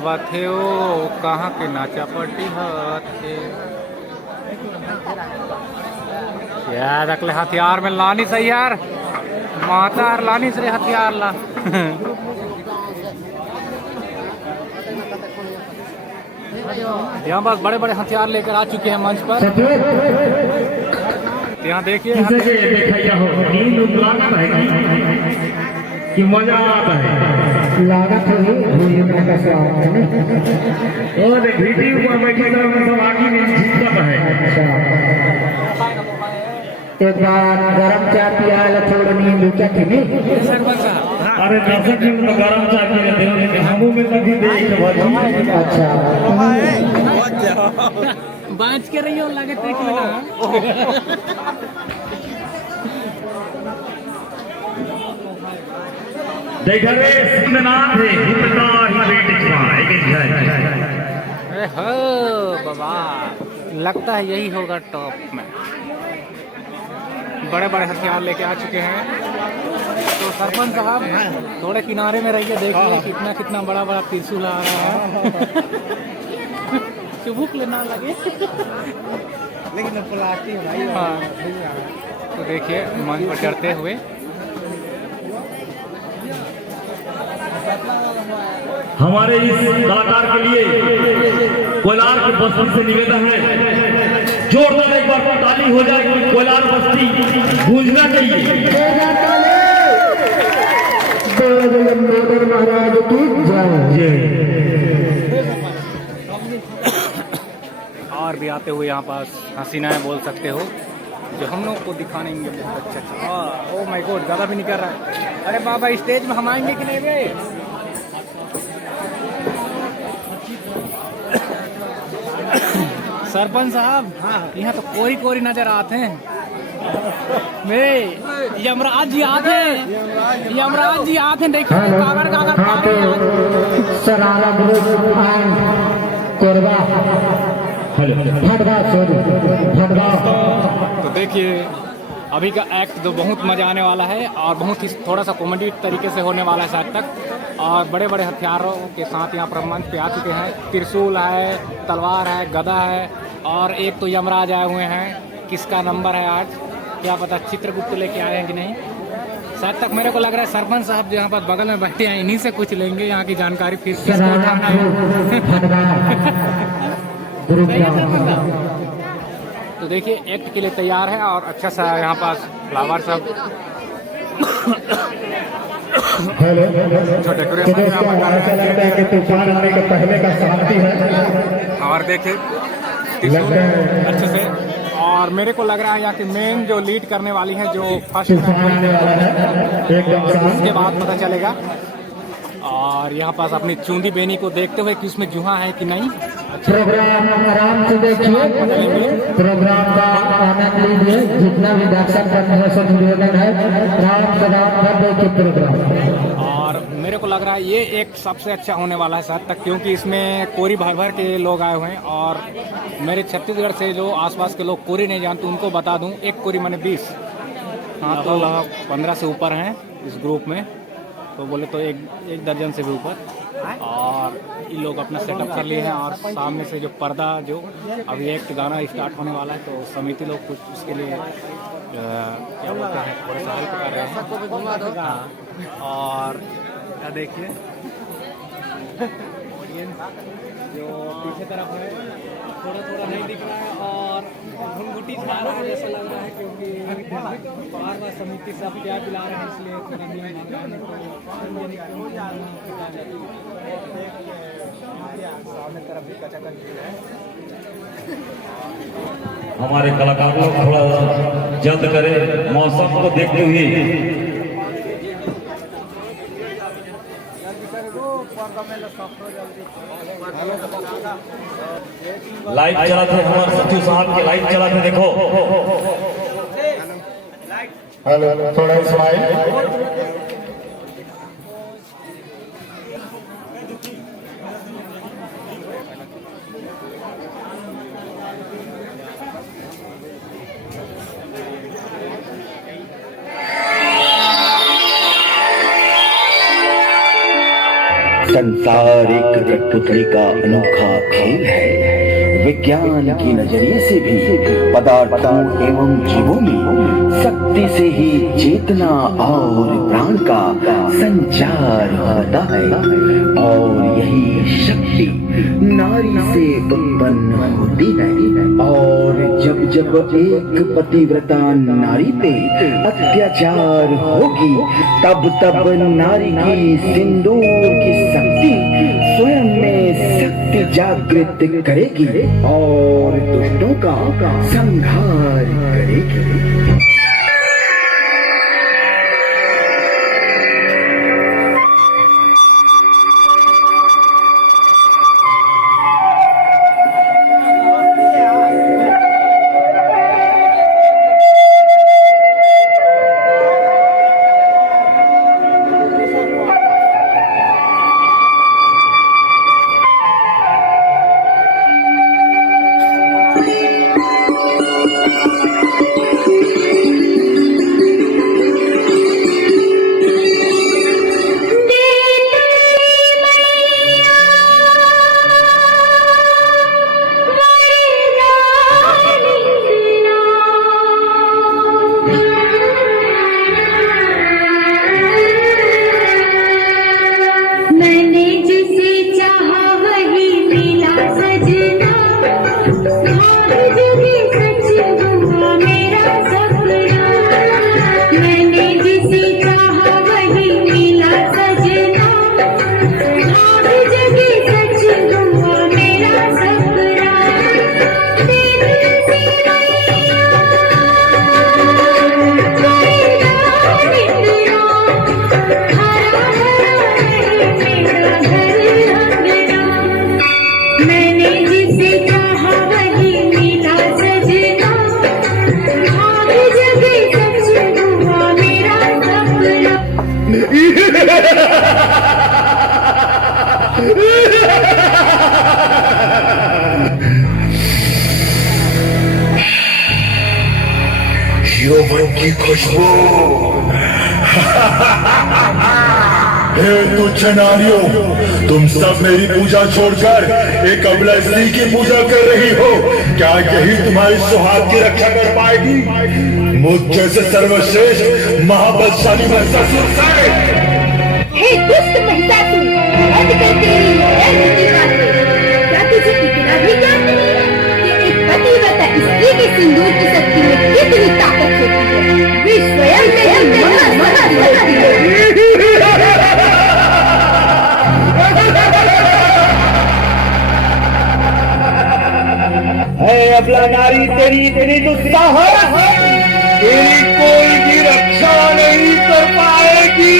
बात है वो कहाँ के नाचा पट्टी हाथे यार अगले हथियार में लानी सही यार माता लानी से हथियार ला यहाँ बस बड़े बड़े हथियार लेकर आ चुके हैं मंच पर। यहाँ देखिए कि मजा आता है लागत है और वीडियो पर बैठे सब आगे में झुकता है। एक बार गरम चाय पिया छोड़नी लुचा थी अरे दर्शक जी तो गरम चाय पिया देवने हमू में तभी देख अच्छा बाँच के रही हो लगे देख लेना देखा रे सिंहनाथ है हितकार ही बेटे हो बाबा लगता है यही होगा टॉप में। बड़े बड़े हथियार लेके आ चुके हैं तो सरपंच साहब थोड़े किनारे में रहिए देखिए कितना कितना बड़ा बड़ा त्रिशूल आ रहा है चुबुक लेना लगे लेकिन प्लास्टिक भाई। हाँ तो देखिए मंच पर चढ़ते हुए हमारे इस कलाकार के लिए कोलार की बस्ती से निवेदन है जोरदार एक बार ताली हो जाए कि कोलार बस्ती गूंजना चाहिए। महाराज और भी आते हुए यहाँ पास हसीनाएं बोल सकते हो जो हम लोग को दिखानेंगे बहुत अच्छा। ओ माय गॉड ज़्यादा भी नहीं कर रहा है। अरे बाबा स्टेज में हम आएंगे कि नहीं वे सरपंच साहब यहाँ तो कोरी कोरी नजर आते हैं वे यमराज जी आते हैं यमराज जी आते हैं देखिए कागड़ कागड़ सरारा कोरबा तो देखिए अभी का एक्ट तो बहुत मजा आने वाला है और बहुत ही थोड़ा सा कॉमेडी तरीके से होने वाला है शायद तक। और बड़े बड़े हथियारों के साथ यहाँ पर मंच पे आ चुके हैं। त्रिशूल है तलवार है गदा है और एक तो यमराज आए हुए हैं। किसका नंबर है आज क्या पता चित्रगुप्त लेके आए हैं कि नहीं। शायद तक मेरे को लग रहा है सरपंच साहब जो यहाँ पर बगल में बैठे हैं इन्हीं से कुछ लेंगे यहाँ की जानकारी फिर किसको उठाना है। तो देखिए एक्ट के लिए तैयार है और अच्छा सा यहाँ पास फ्लावर सब जो डेकोरेशन तूफान आने के पहले का शांति है और देखिए अच्छे से। और मेरे को लग रहा है यहाँ की मेन जो लीड करने वाली है जो फर्स्ट उसके बाद पता चलेगा। और यहाँ पास अपनी चूंदी बेनी को देखते हुए कि उसमें जुहा है कि नहीं। प्रोग्राम आराम से देखिए प्रोग्राम का आनंद लीजिए जितना भी दर्शक का निवेदन है राम से राम कर देखिए प्रोग्राम। और मेरे को लग रहा है ये एक सबसे अच्छा होने वाला है शायद तक क्योंकि इसमें कोरी भर भर के लोग आए हुए हैं। और मेरे छत्तीसगढ़ से जो आसपास के लोग कोरी नहीं जानते उनको बता दूं एक कोरी मैंने 20 हाँ तो 15 से ऊपर हैं इस ग्रुप में तो बोले तो एक दर्जन से भी ऊपर। और ये लोग अपना सेटअप कर लिए हैं और सामने से जो पर्दा जो अभी एक गाना स्टार्ट होने वाला है तो समिति लोग कुछ उसके लिए क्या बोलते हैं थोड़ा सा हेल्प कर रहे हैं। और क्या देखिए जो पीछे तरफ है थोड़ा थोड़ा नहीं दिख रहा है और घुंघुटी खा रहा है जैसा लग रहा है क्योंकि बार बार समिति से आप क्या पिला रहे हैं इसलिए थोड़ा सामने तरफ भी कचाकच है। हमारे कलाकार लोग थोड़ा जल्द करें मौसम को देखते हुए। लाइव चला थे हमारे सचिव साहब के लाइव चला थे देखो हेलो थोड़ा स्माइल। संसार एक कठपुतली का अनोखा खेल है। विज्ञान की नजरिए से भी पदार्थों एवं जीवों में शक्ति से ही चेतना और प्राण का संचार होता है और यही शक्ति नारी से उत्पन्न होती है। और जब जब एक पतिव्रता नारी पे अत्याचार होगी तब तब नारी की सिंदूर की शक्ति स्वयं में शक्ति जागृत करेगी और दुष्टों का संहार करेगी। यौवन की खुशबू। हे तुच्छ नारियों, तुम सब मेरी पूजा छोड़कर एक अबला स्त्री की पूजा कर रही हो। क्या यही तुम्हारी सुहाग की रक्षा कर पाएगी मुझ जैसे सर्वश्रेष्ठ महाबलशाली महिषासुर से? हे दुष्ट महिषासुर, हद कर तेरी क्या तुझे इतना भी ज्ञान नहीं है कि एक पतिव्रता स्त्री के सिंदूर की शक्ति में कितनी ताकत होती है? वे स्वयं में अबला नारी, तेरी इतनी दुस्साहस, तेरी कोई भी रक्षा नहीं कर पाएगी।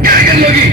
क्या कर लोगी?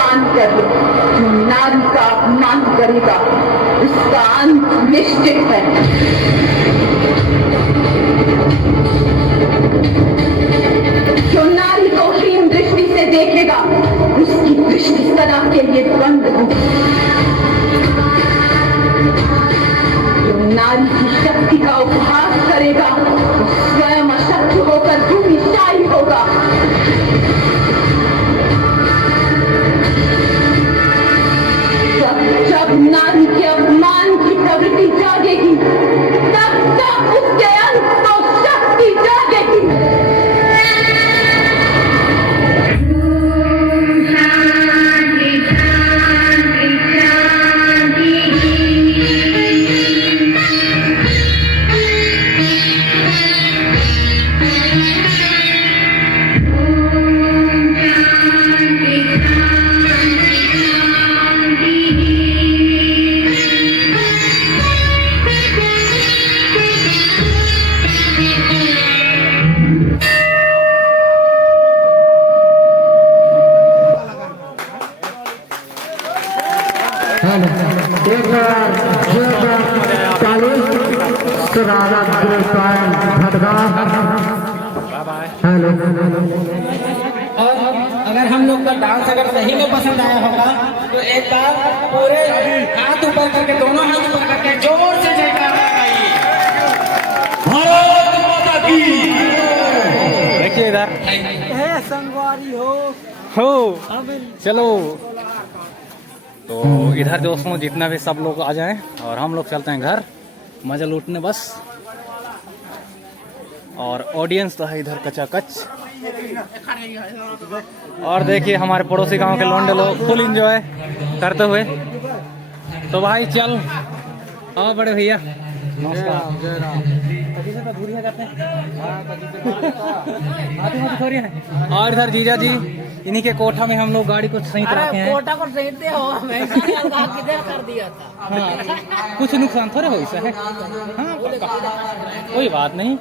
कान कर लो। जो नारी का अपमान करेगा उसका अंत निश्चित है। जो नारी को हीन दृष्टि से देखेगा उसकी दृष्टि सदा के लिए बंद होगी। जो नारी की शक्ति का उपहास करेगा वो स्वयं अशक्त होकर भूमिशाली होगा। जब नारी के अपमान की प्रवृत्ति जागेगी तब तक उसके अंत को शक्ति जागेगी। हेलो। और अगर हम लोग का डांस अगर सही में पसंद आया होगा तो एक बार पूरे हाथ ऊपर करके, दोनों हाथ ऊपर करके जोर से जयकारा लगाइए। भारत माता की। देखिए इधर संगवारी हो चलो। तो इधर दोस्तों जितना भी सब लोग आ जाएं और हम लोग चलते हैं घर मजा लूटने बस। और ऑडियंस तो है इधर कचाकच। और देखिए हमारे पड़ोसी गांव के लौंडे लोग फुल एंजॉय करते हुए। तो भाई चल आओ बड़े भैया, और इधर जीजा जी इन्हीं के कोठा में हम लोग गाड़ी को सही रखे हैं। कोटा को सही दे हो, मैं किधर कर दिया था। हाँ, कुछ नुकसान थोड़े हो इससे है। हाँ, कोई बात नहीं।